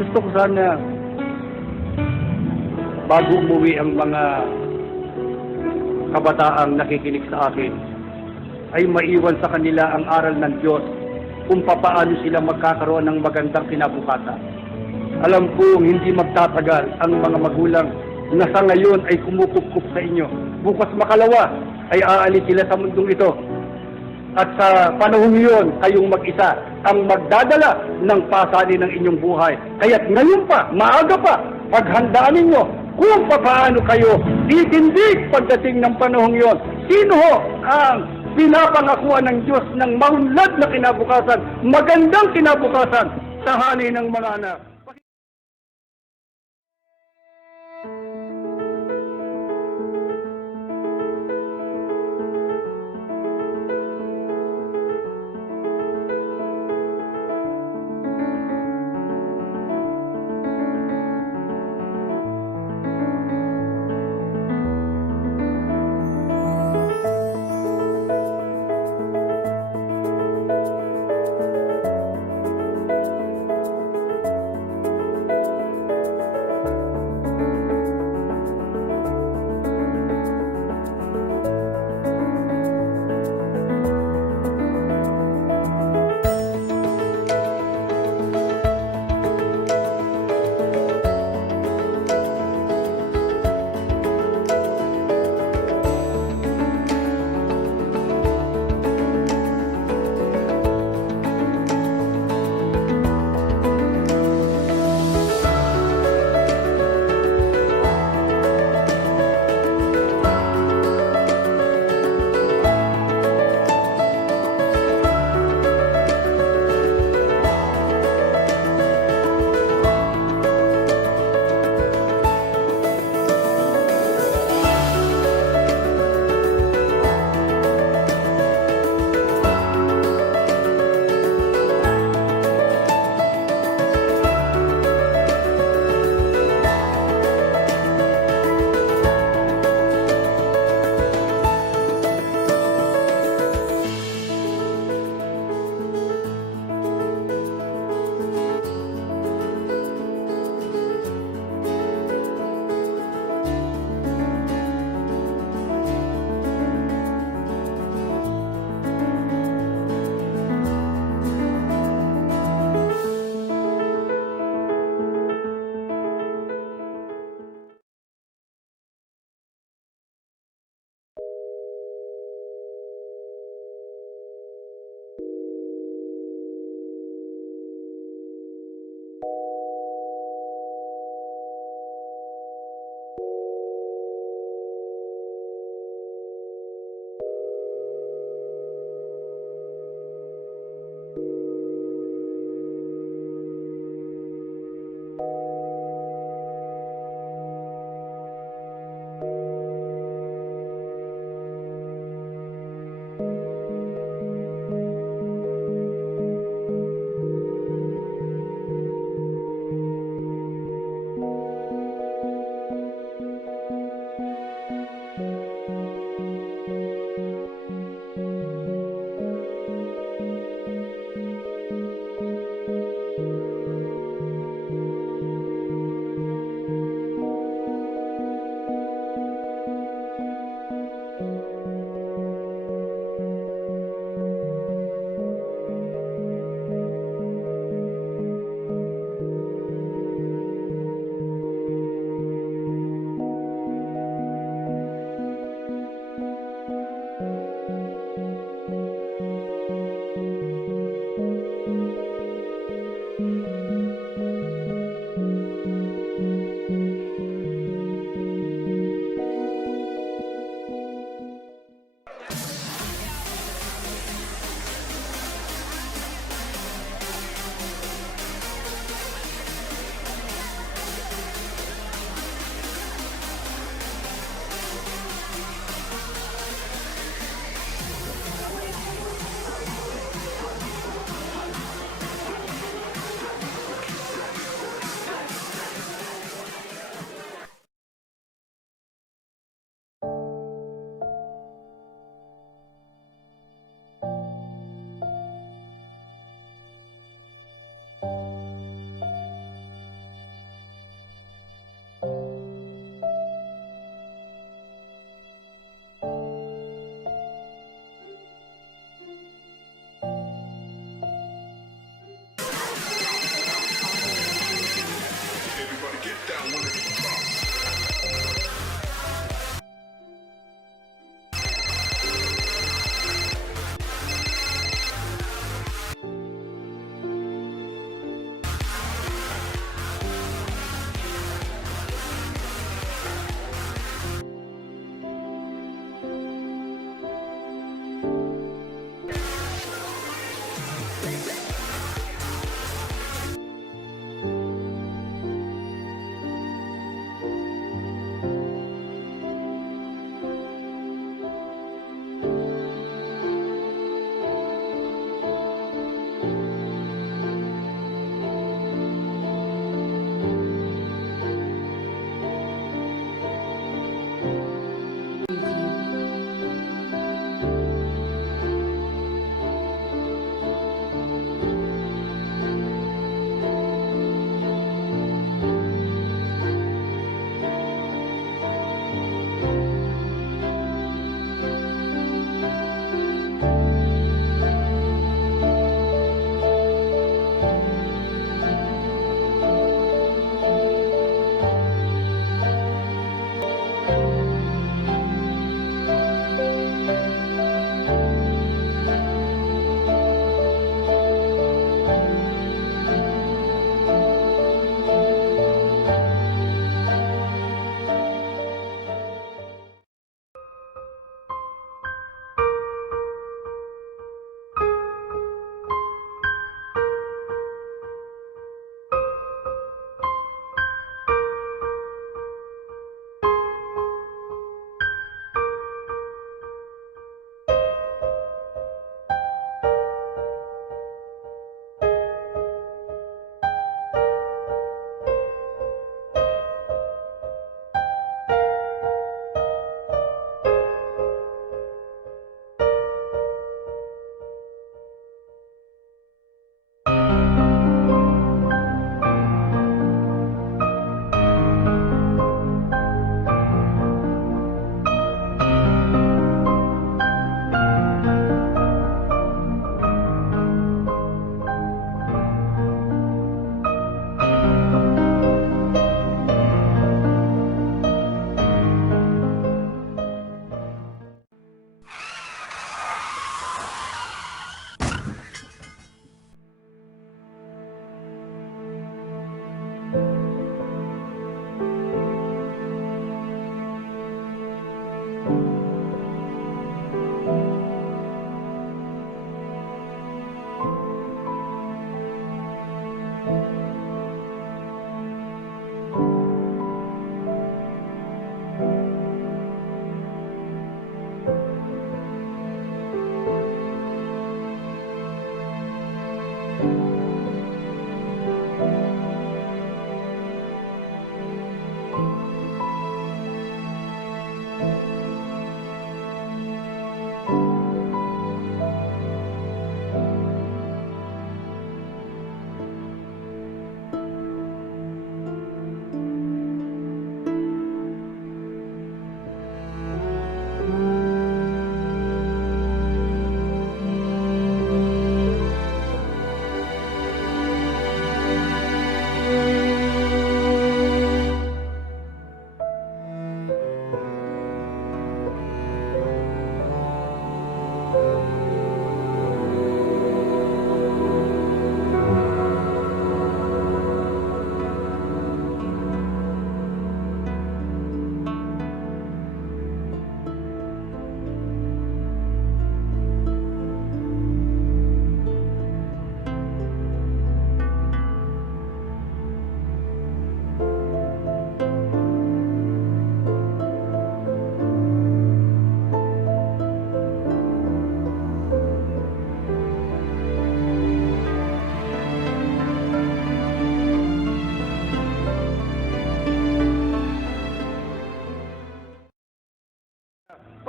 Gusto ko sana bago umuwi ang mga kabataang nakikinig sa akin ay maiwan sa kanila ang aral ng Diyos kung papaano sila magkakaroon ng magandang kinabukasan. Alam kong hindi magtatagal ang mga magulang na sa ngayon ay kumukupkup sa inyo. Bukas makalawa ay aalis sila sa mundong ito. At sa panahong iyon, kayong mag-isa ang magdadala ng pasanin ng inyong buhay. Kaya't ngayon pa, maaga pa, paghandaan ninyo kung paano kayo titindig pagdating ng panahong iyon. Sino ho ang pinapangakuan ng Diyos ng maunlad na kinabukasan, magandang kinabukasan sa hani ng mga anak?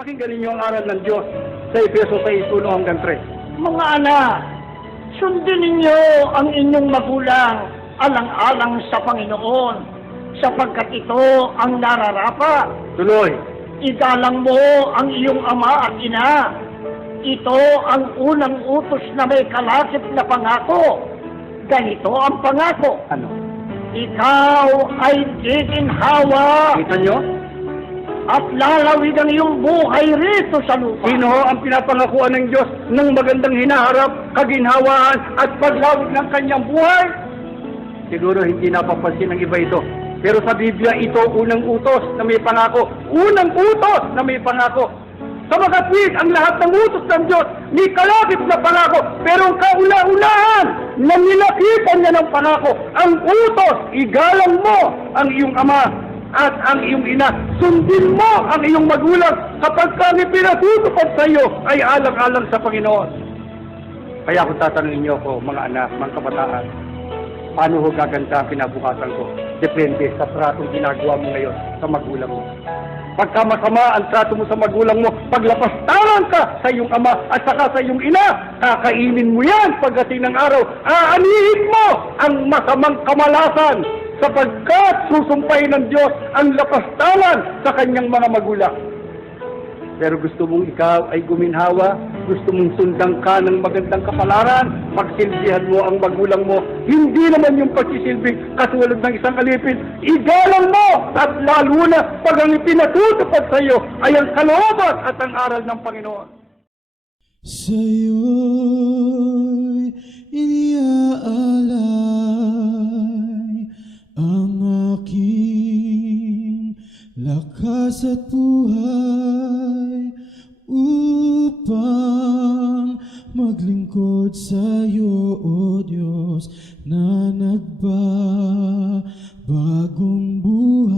Pakinggan ninyo ang aral ng Diyos sa Efeso 6:1 hanggang 3. Mga anak, sundin ninyo ang inyong magulang alang-alang sa Panginoon, sapagkat ito ang nararapat. Tuloy. Igalang mo ang iyong ama at ina. Ito ang unang utos na may kalakip na pangako. Ganito ang pangako. Ano? Ikaw ay giginhawa Kita nyo? at lalawig ang iyong buhay rito sa lupa. Sino ang pinapangakuan ng Diyos ng magandang hinaharap, kaginhawaan at paglawig ng kanyang buhay? Siguro hindi napapansin ng iba ito. Pero sa Biblia, ito unang utos na may pangako. Unang utos na may pangako. Sa magatwid, ang lahat ng utos ng Diyos, may kalakip na pangako. Pero ang kauna-unahan na nilakitan niya ng pangako, ang utos, igalang mo ang iyong ama at ang iyong ina. Sundin mo ang iyong magulang kapag kami pinatutupad sa iyo ay alang-alang sa Panginoon. Kaya kung tatanungin niyo ako, mga anak, mga kabataan, paano ho gaganda ang kinabukasan ko? Depende sa tratong ginagawa mo ngayon sa magulang mo. Pagka masama ang trato mo sa magulang mo, paglapastangan ka sa iyong ama at saka sa iyong ina, kakainin mo yan pagdating ng araw. Aanihin mo ang masamang kamalasan sapagkat susumpahin ng Diyos ang lapastangan sa kanyang mga magulang. Pero gusto mong ikaw ay guminhawa, gusto mong sundan ka ng magandang kapalaran, pagsilbihan mo ang magulang mo, hindi naman yung pagsisilbing katulad ng isang alipin, igalang mo at lalo na pag ang ipinatutupad sa iyo ay ang kalooban at ang aral ng Panginoon. Sa'yo'y iniaalay ang aking lakas at buhay upang maglingkod sa'yo, O Diyos, na nagbabagong buhay.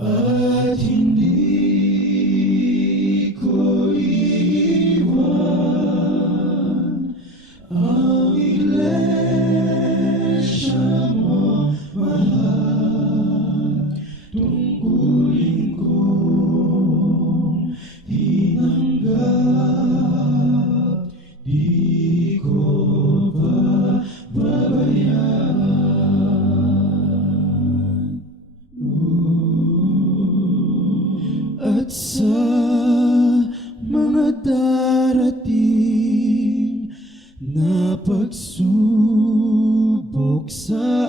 At hindi ko iiwan ang iglesia mo, mahal. Tungkulin kong tinanggap, di ko babayaan. At sa mga darating na pagsubok sa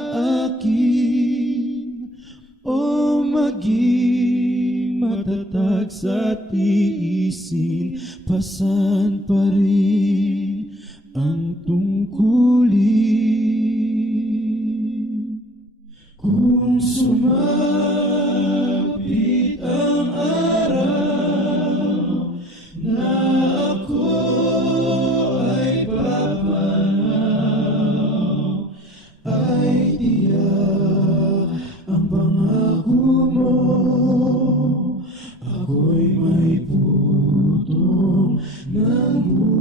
akin, o maging matatag sa tiisin, pasan pa rin ang tungkulin. Kung sumapit ang araw na ako ay papanaw, ay tiyak ang pangako mo, ako'y may putong ng buhay.